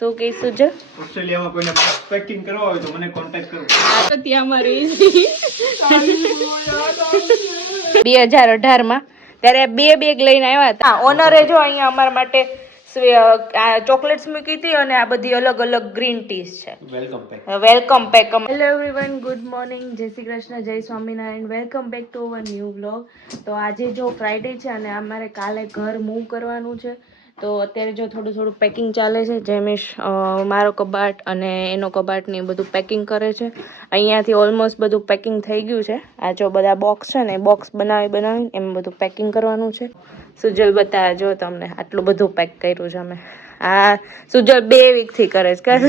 શું કહીશું જો ઓસ્ટ્રેલિયામાં કોઈને પેકિંગ કરવા હોય તો મને કોન્ટેક્ટ કરો. આ તો ત્યાં મારી 2018 માં ત્યારે 2 બેગ લઈને આવ્યા હતા. ઓનરે જો અહીંયા અમારા માટે ચોકલેટ્સ મૂકી હતી અને આ બધી અલગ અલગ ગ્રીન ટીઝ છે. Welcome pack. Hello everyone, good morning, જય શ્રી કૃષ્ણ, જય Swaminarayan. Welcome back to our new vlog. તો આજે જો ફ્રાઈડે છે અને અમારે કાલે ઘર મૂવ કરવાનું છે. તો અત્યારે જો થોડું થોડું પેકિંગ ચાલે છે. જેમિશ મારો કબાટ અને એનો કબાટ ને બધું પેકિંગ કરે છે. અહીંયાથી ઓલમોસ્ટ બધું પેકિંગ થઈ ગયું છે. આ જો બધા બોક્સ છે ને, બોક્સ બનાવીને એમ બધું પેકિંગ કરવાનું છે. સુજલ બતાવે જો તમને આટલું બધું પેક કર્યું છે અમે. આ સુજલ 2 વીકથી કરે છે.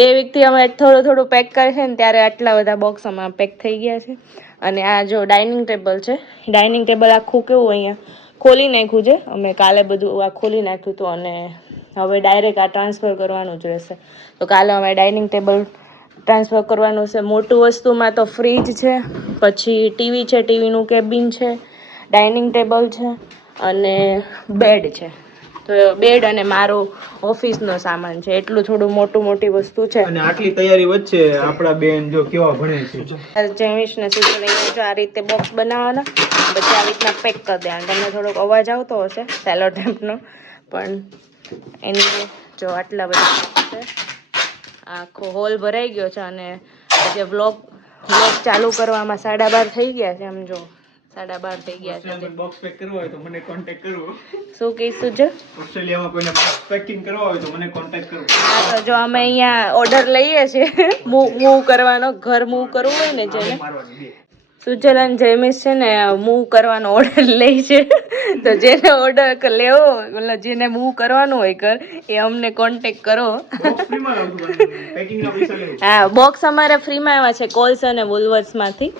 2 વીકથી અમે થોડું પેક કરે છે ને ત્યારે આટલા બધા બોક્સ અમારા પેક થઈ ગયા છે. અને આ જો ડાઇનિંગ ટેબલ છે. ડાઇનિંગ ટેબલ આખું કેવું અહીંયા ખોલી નાખ્યું છે. અમે કાલે બધું આ ખોલી નાખ્યું હતું અને હવે ડાયરેક્ટ આ ટ્રાન્સફર કરવાનું જ રહેશે. તો કાલે અમે ડાઇનિંગ ટેબલ ટ્રાન્સફર કરવાનું છે. મોટું વસ્તુમાં તો ફ્રીજ છે, પછી ટીવી છે, ટીવીનું કેબિન છે, ડાઇનિંગ ટેબલ છે અને બેડ છે. તો બેડ અને મારો ઓફિસનો સામાન છે. એટલું થોડું મોટી વસ્તુ છે. અને આટલી તૈયારી વચ્ચે આપણા બેન જો કેવા ભણે છે. જેમિશ ને સુજલ અહીંયા જો આ રીતે બોક્સ બનાવવાના, પછી આવી રીતના પેક કરી દેવાના. તમને થોડોક અવાજ આવતો હશે સેલો ટેમ્પનો, પણ એની જો આટલા બધા છે. આખો હોલ ભરાઈ ગયો છે અને આજે વ્લોગ ચાલુ કરવામાં 12:30 થઈ ગયા છે. આમ જો 12:30 થઈ ગયા છે. બોક્સ પેક કરવો હોય તો મને કોન્ટેક્ટ કરો. શું કહીશું જો ઓસ્ટ્રેલિયામાં કોઈને બોક્સ પેકિંગ કરવા હોય તો મને કોન્ટેક્ટ કરો. હા, તો જો અમે અહીંયા ઓર્ડર લઈએ છીએ મૂવ કરવાનો. ઘર મૂવ કરવું હોય ને જેને, સુજલ અને જેમિશ છે ને મૂવ કરવાનો ઓર્ડર લે છે. તો જેને ઓર્ડર લેવો હોય, જેને મૂવ કરવાનું હોય ઘર, એ અમને કોન્ટેક્ટ કરો. હા, બોક્સ અમારે ફ્રીમાં આવ્યા છે કોલ્સ અને વુલવર્થ્સમાંથી.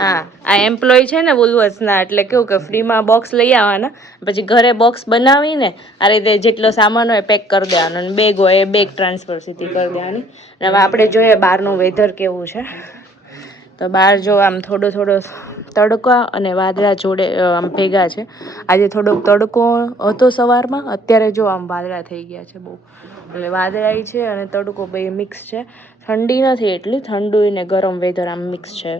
હા, આ એમ્પ્લોય છે ને વુલવર્થ્સના, એટલે કેવું કે ફ્રીમાં બોક્સ લઈ આવવાના, પછી ઘરે બોક્સ બનાવીને આ રીતે જેટલો સામાન હોય પેક કરી દેવાનો, અને બેગ હોય એ બેગ ટ્રાન્સફર સીધી કરી દેવાની. અને હવે આપણે જોઈએ બહારનું વેધર કેવું છે. તો બહાર જો આમ થોડો તડકા અને વાદળા જોડે આમ ભેગા છે. આજે થોડોક તડકો હતો સવારમાં, અત્યારે જો આમ વાદળા થઈ ગયા છે બહુ. એટલે વાદળાઈ છે અને તડકો બે મિક્સ છે. ઠંડી નથી એટલી, ઠંડુ ને ગરમ વેધર આમ મિક્સ છે.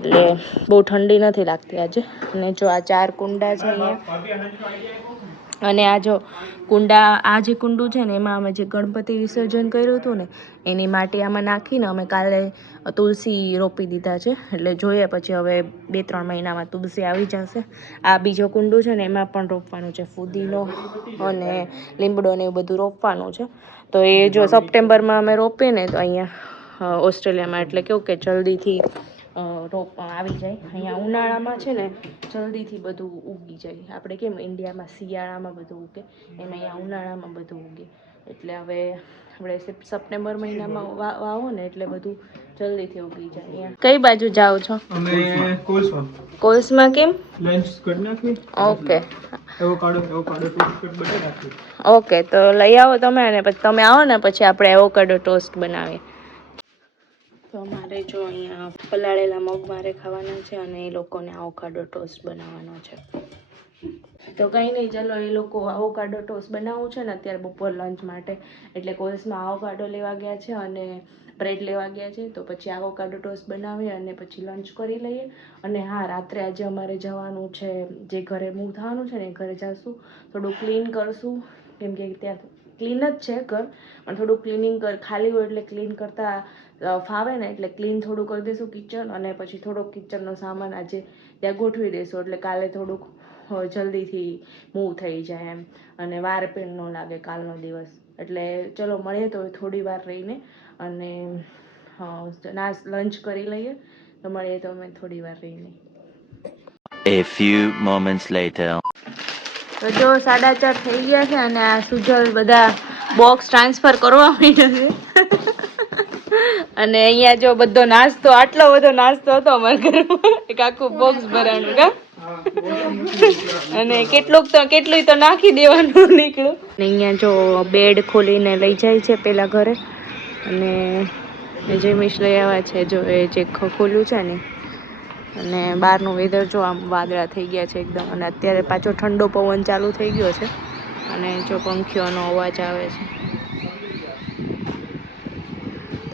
એટલે બહુ ઠંડી નથી લાગતી આજે. અને જો આ 4 કુંડા છે અહીંયા. અને આ જો કુંડા, આ જે કુંડું છે ને એમાં અમે જે ગણપતિ વિસર્જન કર્યું હતું ને એની માટી આમાં નાખીને અમે કાલે તુલસી રોપી દીધા છે. એટલે જોઈએ પછી હવે 2-3 મહિનામાં તુલસી આવી જશે. આ બીજો કુંડું છે ને એમાં પણ રોપવાનું છે ફુદીનો અને લીમડો ને એવું બધું રોપવાનું છે. તો એ જો સપ્ટેમ્બરમાં અમે રોપીએ ને તો અહીંયા ઓસ્ટ્રેલિયામાં એટલે કેવું કે જલ્દીથી રોપ આવી જાય. અહીંયા ઉનાળામાં છે ને જલ્દીથી બધું ઉગી જાય. આપણે કેમ ઇન્ડિયામાં શિયાળામાં બધું ઉગે, એમ અહીંયા ઉનાળામાં બધું ઉગે. એટલે હવે આપણે સપ્ટેમ્બર મહિનામાં વાવો ને એટલે બધું જલ્દીથી ઉગી જાય. અહીંયા કઈ બાજુ જાઓ છો? અમે કોલ્સમાં કેમ? લંચ કરી નાખી. ઓકે, એવોકાડો ટોસ્ટ બનાવી નાખી. ઓકે, તો લઈ આવો તમે, અને પછી તમે આવો ને પછી આપણે એવોકાડો ટોસ્ટ બનાવીએ. તો અમારે જો અહીંયા પલાળેલા મગ મારે ખાવાના છે અને એ લોકોને એવોકાડો ટોસ્ટ બનાવવાનો છે. તો કંઈ નહીં, ચલો એ લોકો એવોકાડો ટોસ્ટ બનાવવું છે ને અત્યારે બપોર લંચ માટે, એટલે કોલ્સમાં એવોકાડો લેવા ગયા છે અને બ્રેડ લેવા ગયા છે. તો પછી એવોકાડો ટોસ્ટ બનાવીએ અને પછી લંચ કરી લઈએ. અને હા, રાત્રે આજે અમારે જવાનું છે, જે ઘરે મૂવ થવાનું છે ને એ ઘરે જઈશું. થોડું ક્લીન કરશું, કેમ કે ત્યાં ક્લીન જ છે ઘર, પણ થોડું ક્લિનિંગ ખાલી હોય એટલે ક્લીન કરતાં ફાવે ને, એટલે ક્લીન થોડું કરી દઈશું કિચન. અને પછી થોડોક કિચનનો સામાન આજે ત્યાં ગોઠવી દઈશું, એટલે કાલે થોડુંક જલ્દીથી મૂવ થઈ જાય એમ, અને વાર પણ ન લાગે કાલનો દિવસ. એટલે ચલો મળીએ તો થોડી વાર રહીને, અને લંચ કરી લઈએ. તો મળીએ તો અમે થોડી વાર રહીને. A few moments later. તો જો 4:30 થઈ ગયા છે અને આ સુજલ બધા બોક્સ ટ્રાન્સફર કરવા માંડ્યો છે. અને અહીંયા જો બધો નાસ્તો, આટલો બધો નાસ્તો હતો અમારા ઘરમાં, એક આખું બોક્સ ભરાણું કા. અને કેટલું તો નાખી દેવાનું નીકળ્યું. અને અહીંયા જો બેડ ખોલીને લઈ જાય છે પેલા ઘરે, અને જે મિશ લઈ આવ્યા છે જો એ જે ખોલ્યું છે ને. અને બહારનું વેધર જો આમ વાદળા થઈ ગયા છે એકદમ, અને અત્યારે પાછો ઠંડો પવન ચાલુ થઈ ગયો છે, અને જો પંખીઓનો અવાજ આવે છે.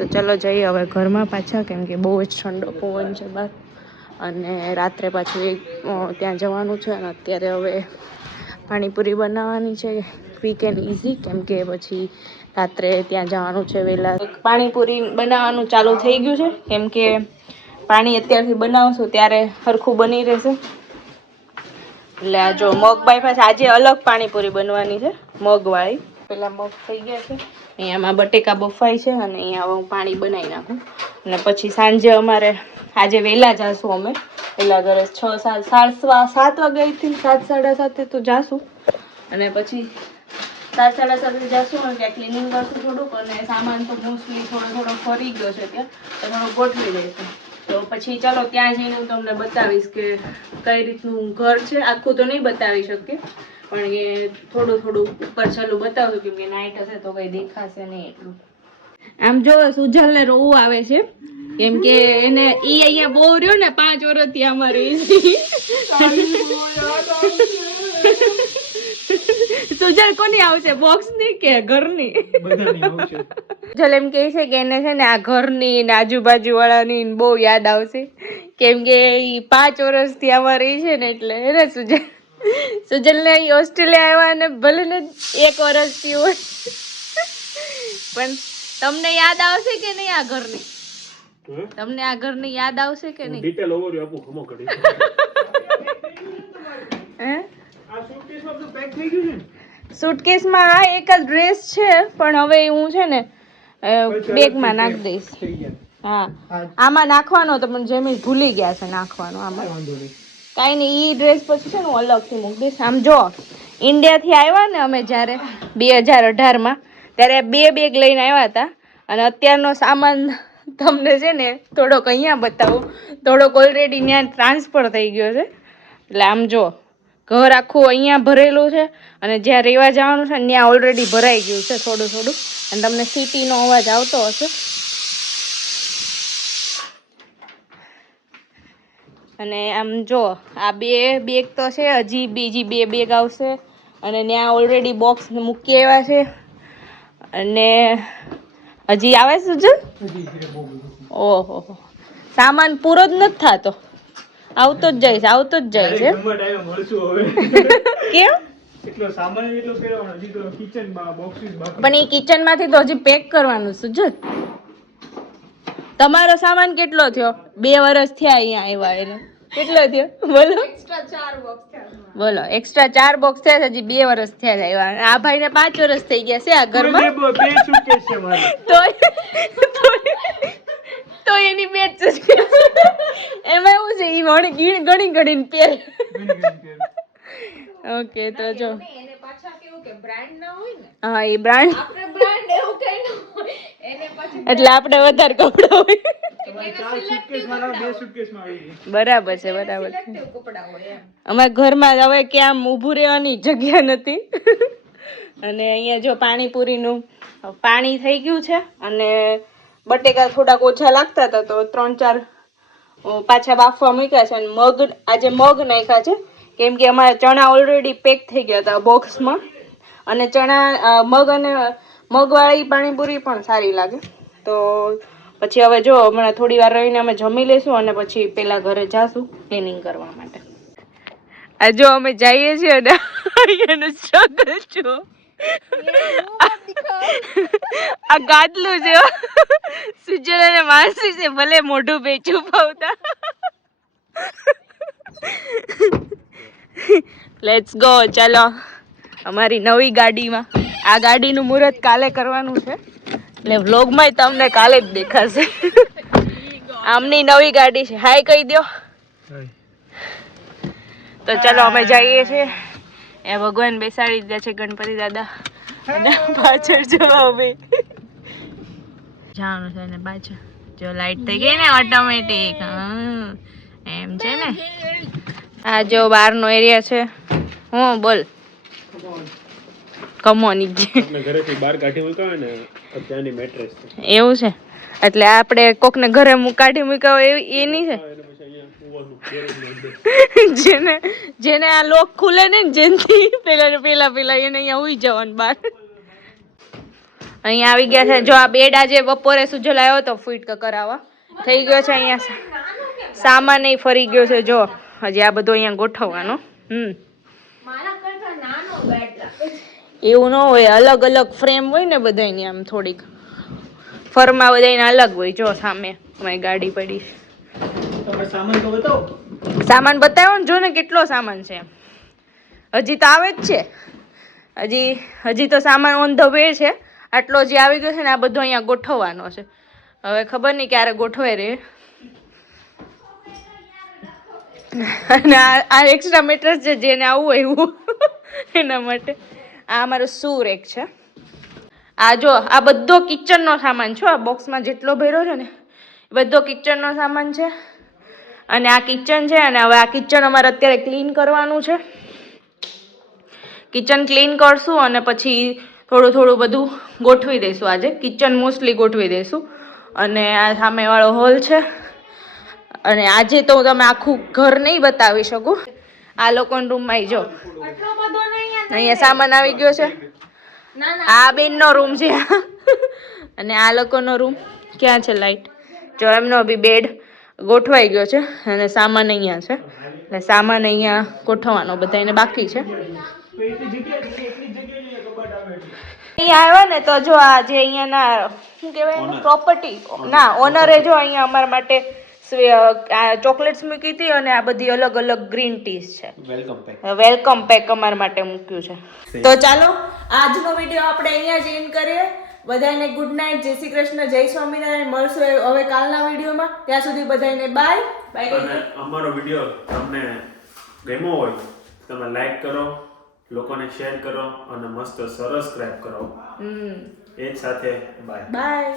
તો ચલો જઈએ હવે ઘરમાં પાછા, કેમ કે બહુ જ ઠંડો પવન છે બહાર અને રાત્રે પાછું ત્યાં જવાનું છે. અને અત્યારે હવે પાણીપુરી બનાવવાની છે, ક્વિક એન્ડ ઇઝી, કેમ કે પછી રાત્રે ત્યાં જવાનું છે વહેલા. પાણીપુરી બનાવવાનું ચાલુ થઈ ગયું છે, કેમ કે પાણી અત્યારથી બનાવશું ત્યારે સરખું બની રહેશે. એટલે આ જો મગ બાફા છે, આજે અલગ પાણીપુરી બનવાની છે, મગવાળી. પેલા મગ થઈ ગયા છે, અહીંયામાં બટેકા બફાય છે અને અહીંયા હું પાણી બનાવી નાખું. અને પછી સાંજે અમારે આજે વહેલા જાશું અમે, વહેલા ઘરે 7 વાગ્યાથી 7:30 તો જાશું. અને પછી 7:30 જાશું અને ત્યાં ક્લિનિંગ કરશું થોડુંક, અને સામાન તો મોસ્ટલી થોડો ફરી ગયો છે ત્યાં, તો થોડો ગોઠવી દઈશું. તો પછી ચાલો ત્યાં જઈને હું તમને બતાવીશ કે કઈ રીતનું ઘર છે. આખું તો નહીં બતાવી શકીએ, પણ એ થોડું ઉપર ચાલુ બતાવું, કેમ કે નાઇટ હશે તો કઈ દેખાશે નહીં એટલું. આમ જો સુજલને રોવું આવે છે, કેમ કે એને અહીંયા બહુ રહ્યો ને 5 વર્ષથી અમારે સુજલ કોની આવશે, બોક્સ ની કે ઘરની? બધાની આવશે. સુજલ એમ કહે છે કે એને છે ને આ ઘરની ને આજુબાજુ વાળાની બહુ યાદ આવશે, કેમ કે 5 વર્ષથી આમાં રહી છે ને, એટલે હે સુજલ ને ઓસ્ટ્રેલિયા આવ્યા ને ભલે ને 1 વર્ષ થયું હોય, પણ તમને યાદ આવશે કે નહીં આ ઘરની? તમને આ ઘરની યાદ આવશે કે નહીં? ડિટેલ ઓવરવ્યુ આપું ખમો કરી. હે આ સુટકેસમાં બધું પેક થઈ ગયું છે ને? સુટકેસમાં આ એક જ ડ્રેસ છે, પણ હવે હું છે ને બેગમાં નાખી દઈશ. થઈ ગયા. હા, આમાં નાખવાનો તો પણ જેમી ભૂલી ગયા છે નાખવાનો. આમાં વાંધો નહીં. કાંઈ નહીં, ઈ ડ્રેસ પછી છે ને હું અલગથી મૂકી દઈશ. આમ જો ઇન્ડિયાથી આવ્યા ને અમે જ્યારે 2018માં, ત્યારે 2 બેગ લઈને આવ્યા હતા. અને અત્યારનો સામાન તમને છે ને થોડોક અહીંયા બતાવું, થોડોક ઓલરેડી ત્યાં ટ્રાન્સફર થઈ ગયો છે. એટલે આમ જો ઘર આખું અહીંયા ભરેલું છે, અને જ્યાં રહેવા જવાનું છે ને ત્યાં ઓલરેડી ભરાઈ ગયું છે થોડું. અને તમને સિટીનો અવાજ આવતો હશે. અને આમ જો આ 2 બેગ તો છે, હજી બીજી 2 બેગ આવશે. અને ત્યાં ઓલરેડી બોક્સ મૂકી આવ્યા છે, અને હજી આવે સુજલ? ઓહો, સામાન પૂરો જ નથી થતો, આવતો જ જાય છે. કેમ? એટલો સામાન એટલો કર્યો, હજી તો કિચન બોક્સિસ બાકી. પણ એ કિચન માંથી તો હજી પેક કરવાનું સુજલ. તમારો સામાન કેટલો થયો? 2 વર્ષ થયા અહીંયા આવ્યા એને, કેટલો થયો બોલો? બોલો, એક્સ્ટ્રા 4 બોક્સ થયા છે, હજી 2 વર્ષ થયા છે આવ્યા. આ ભાઈને 5 વર્ષ થઈ ગયા છે આ ઘરમાં. 2 સુટકેસ છે મારે. તો એની 2 સુટકેસ. એમાં એવું છે, ઈ ગણી પહેર. ઓકે, તો જો હા, એ બ્રાન્ડ એટલે આપણે વધારે કપડા હોય. બરાબર છે. અમારા ઘરમાં હવે ક્યાં ઊભું રહેવાની જગ્યા નથી. અને અહીંયા જો પાણીપુરીનું પાણી થઈ ગયું છે, અને બટેકા થોડાક ઓછા લાગતા હતા તો 3-4 પાછા બાફવા મૂક્યા છે. અને આજે મગ નાખ્યા છે, કેમ કે અમારા ચણા ઓલરેડી પેક થઈ ગયા હતા બોક્સમાં. અને મગવાળી પાણીપુરી પણ સારી લાગે. તો પછી હવે જો હમણાં થોડી વાર રહીને અમે જમી લઈશું, અને પછી પેલા ઘરે જાશું ક્લિનિંગ કરવા માટે. આ જો અમે જઈએ છીએ ને, અહીંયાનું સ્ટ્રગલ જો આ ગાદલું છે, સુજલ અને માસી છે, ભલે મોઢું બે છુપાવતા. લેટ્સ ગો, ચાલો અમારી નવી ગાડીમાં. આ ગાડીનું મુહૂર્ત કાલે કરવાનું છે, એટલે વ્લોગમાં તમને કાલે જ દેખાશે. આમની નવી ગાડી છે. હાય કહી દો. તો ચલો અમે જઈએ છીએ. એ ભગવાન બેસાડી દીધા છે, ગણપતિ દાદા. અને પાછળ જો હવે જવાનું છે ને પાછળ જો લાઈટ થઈ ગઈ ને ઓટોમેટિક. હા, એમ છે ને. આ જો બહારનો એરિયા છે. હું બોલ કમોની ઘરેથી બહાર કાઢી મૂકાવે ને ત્યાંની મેટ્રેસ એવું છે. એટલે આપણે કોકને ઘરે કાઢી મૂકાવ એની છે. જેને આ લોક ખુલે ને જેનથી પેલા એને અહીંયા ઉઈ જવાનું બહાર. અહીંયા આવી ગયા છે. જો આ બેડ આજે બપોરે સુજલ આવ્યો તો ફિટ કરાવવા થઈ ગયો છે. અહીંયા સામાન ય ફરી ગયો છે. જો હજી આ બધું અહીંયા ગોઠવવાનો. એવું ન હોય, અલગ અલગ ફ્રેમ હોય ને બધાની, આમ થોડીક ફરમાં બધાને અલગ હોય. જો સામે અમારી ગાડી પડી. તમે સામાન તો બતાવો. સામાન બતાવ્યો ને, જો ને કેટલો સામાન છે. હજી તો આવે જ છે. હજી તો સામાન ઓન ધ વે છે. આટલો જે આવી ગયો છે ને, આ બધો અહીંયા ગોઠવવાનો છે. હવે ખબર નહીં ક્યારે ગોઠવે રે. અને આ એક્સ્ટ્રા મેટર્સ છે, જેને આવું હોય એવું એના માટે. આ અમારો શૂ રેક છે. આ જો આ બધો કિચનનો સામાન છે. આ બોક્સમાં જેટલો ભર્યો છે ને બધો કિચનનો સામાન છે. અને આ કિચન છે. અને હવે આ કિચન અમારે અત્યારે ક્લીન કરવાનું છે. કિચન ક્લીન કરશું અને પછી થોડું થોડું બધું ગોઠવી દઈશું. આજે કિચન મોસ્ટલી ગોઠવી દઈશું. અને આ સામેવાળો હોલ છે. અને આજે તો તમે આખું ઘર નહીં બતાવી શકું. આ લોકોના રૂમમાં જો અહીંયા સામાન આવી ગયો છે. આ બેનનો રૂમ છે. અને આ લોકોનો રૂમ ક્યાં છે? લાઈટ જો એમનો બી બેડ ગોઠવાઈ ગયો છે. અને સામાન અહીંયા છે. અને સામાન અહીંયા ગોઠવવાનો બધાને બાકી છે. અહીંયા આવ્યા ને તો જો આ જે અહીંયાના શું કહેવાય પ્રોપર્ટી ના ઓનરે જો અહીંયા અમારા માટે ચોકલેટ્સ મૂકી હતી. અને આ બધી અલગ અલગ ગ્રીન ટીઝ છે. વેલકમ પેક અમારા માટે મૂક્યું છે. તો ચાલો આજનો વિડીયો આપણે અહીંયા જ એન્ડ કરીએ. બધાને ગુડ નાઇટ, જય શ્રી કૃષ્ણ, જય સ્વામિનારાયણ. મળશું હવે કાલના વિડીયોમાં. ત્યાં સુધી બધાને બાય બાય. અને અમારો વિડીયો તમને ગમ્યો હોય તમે લાઈક કરો, લોકોને શેર કરો અને મસ્ત સબસ્ક્રાઇબ કરો. એ જ સાથે બાય બાય.